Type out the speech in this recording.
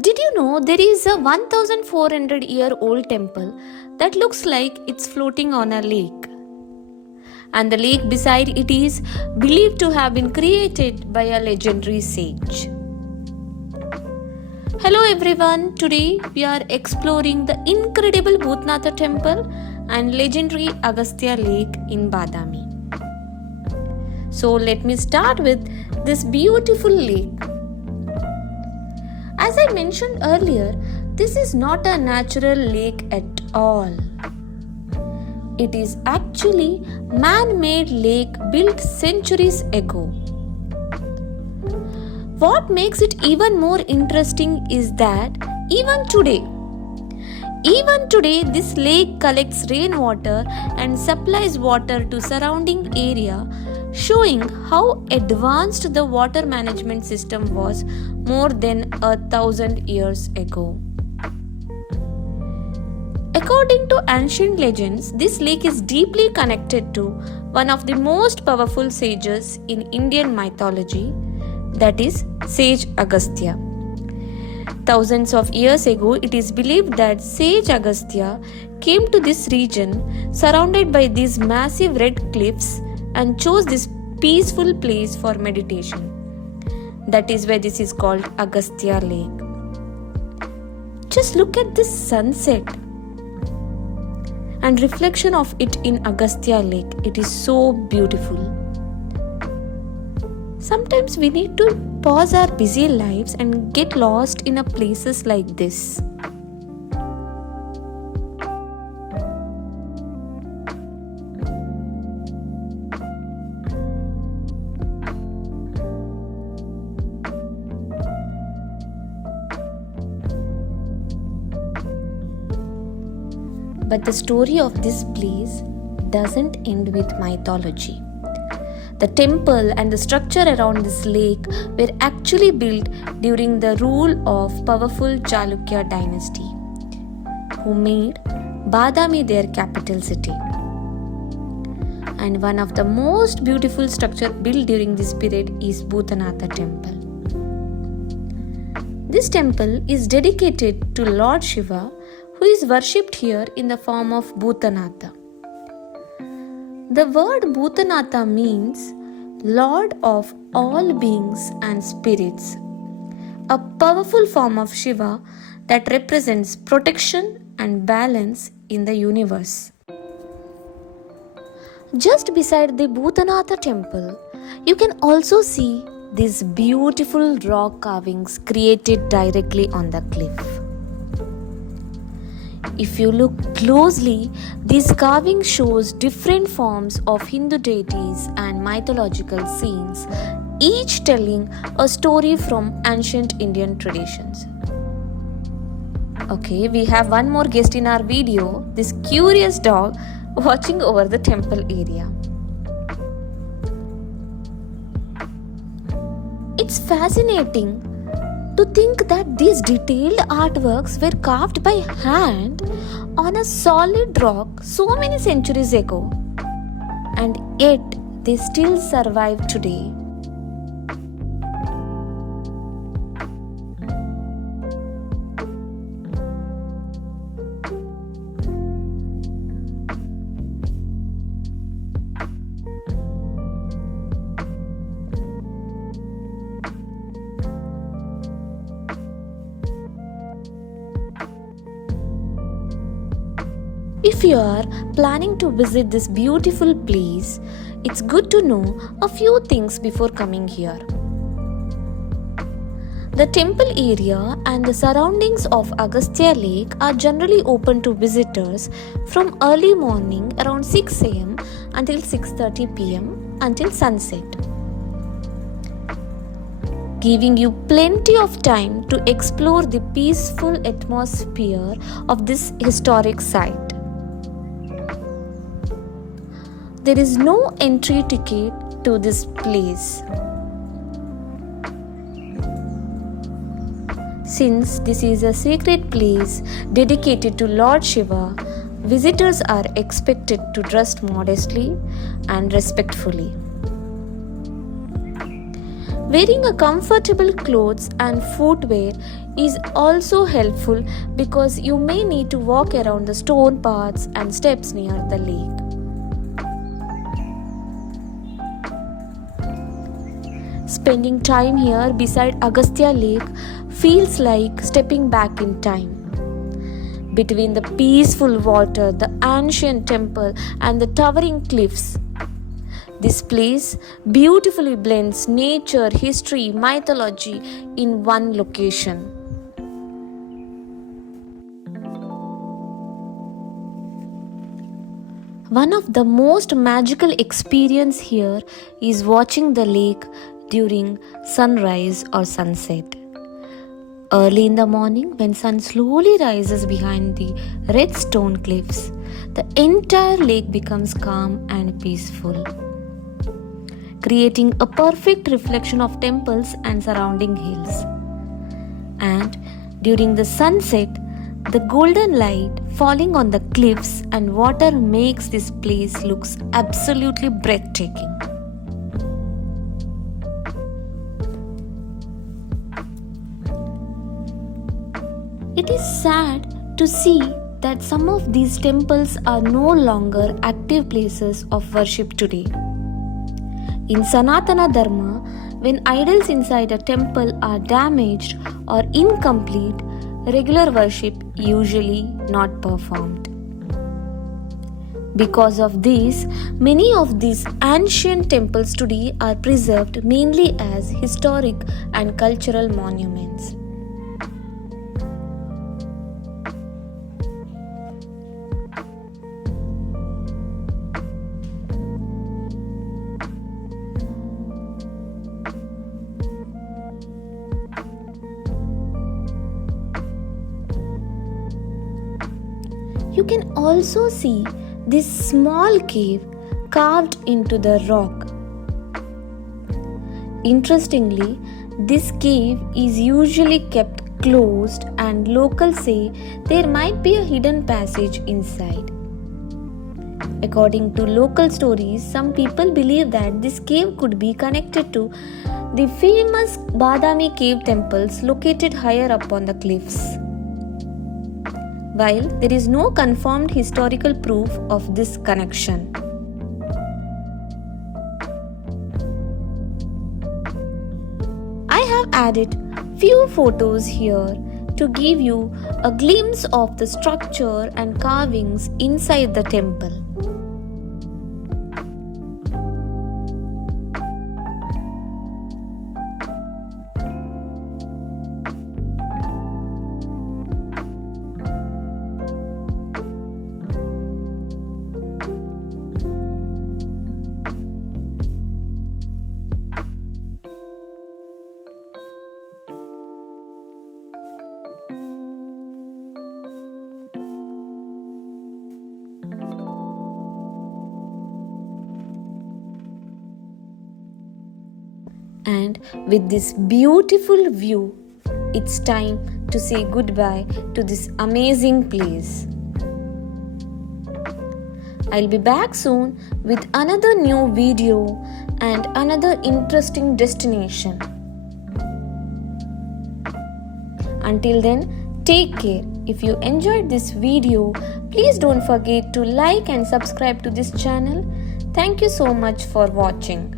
Did you know there is a 1400-year-old temple that looks like it's floating on a lake? And the lake beside it is believed to have been created by a legendary sage. Hello everyone, today we are exploring the incredible Bhutanatha Temple and legendary Agastya Lake in Badami. So let me start with this beautiful lake. As I mentioned earlier, this is not a natural lake at all. It is actually man-made lake built centuries ago. What makes it even more interesting is that even today this lake collects rainwater and supplies water to surrounding area, showing how advanced the water management system was more than 1,000 years ago. According to ancient legends, this lake is deeply connected to one of the most powerful sages in Indian mythology, that is Sage Agastya. Thousands of years ago, it is believed that Sage Agastya came to this region surrounded by these massive red cliffs and chose this peaceful place for meditation. That is why this is called Agastya Lake. Just look at this sunset and reflection of it in Agastya Lake. It is so beautiful. Sometimes we need to pause our busy lives and get lost in places like this. But the story of this place doesn't end with mythology. The temple and the structure around this lake were actually built during the rule of powerful Chalukya dynasty, who made Badami their capital city. And one of the most beautiful structures built during this period is Bhutanatha Temple. This temple is dedicated to Lord Shiva, who is worshipped here in the form of Bhutanatha. The word Bhutanatha means Lord of all beings and spirits, a powerful form of Shiva that represents protection and balance in the universe. Just beside the Bhutanatha temple, you can also see these beautiful rock carvings created directly on the cliff. If you look closely, this carving shows different forms of Hindu deities and mythological scenes, each telling a story from ancient Indian traditions. Okay, we have one more guest in our video, this curious dog watching over the temple area. It's fascinating to think that these detailed artworks were carved by hand on a solid rock so many centuries ago, and yet they still survive today. If you are planning to visit this beautiful place, it's good to know a few things before coming here. The temple area and the surroundings of Agastya Lake are generally open to visitors from early morning around 6 am until 6:30 pm until sunset, giving you plenty of time to explore the peaceful atmosphere of this historic site. There is no entry ticket to this place. Since this is a sacred place dedicated to Lord Shiva, visitors are expected to dress modestly and respectfully. Wearing a comfortable clothes and footwear is also helpful because you may need to walk around the stone paths and steps near the lake. Spending time here beside Agastya Lake feels like stepping back in time. Between the peaceful water, the ancient temple, and the towering cliffs, this place beautifully blends nature, history, mythology in one location. One of the most magical experiences here is watching the lake during sunrise or sunset. Early in the morning, when sun slowly rises behind the red stone cliffs, the entire lake becomes calm and peaceful, creating a perfect reflection of temples and surrounding hills. And during the sunset, the golden light falling on the cliffs and water makes this place look absolutely breathtaking. It is sad to see that some of these temples are no longer active places of worship today. In Sanatana Dharma, when idols inside a temple are damaged or incomplete, regular worship usually not performed. Because of this, many of these ancient temples today are preserved mainly as historic and cultural monuments. You can also see this small cave carved into the rock. Interestingly, this cave is usually kept closed and locals say there might be a hidden passage inside. According to local stories, some people believe that this cave could be connected to the famous Badami cave temples located higher up on the cliffs. While there is no confirmed historical proof of this connection. I have added few photos here to give you a glimpse of the structure and carvings inside the temple. And with this beautiful view, it's time to say goodbye to this amazing place. I'll be back soon with another new video and another interesting destination. Until then, take care. If you enjoyed this video, please don't forget to like and subscribe to this channel. Thank you so much for watching.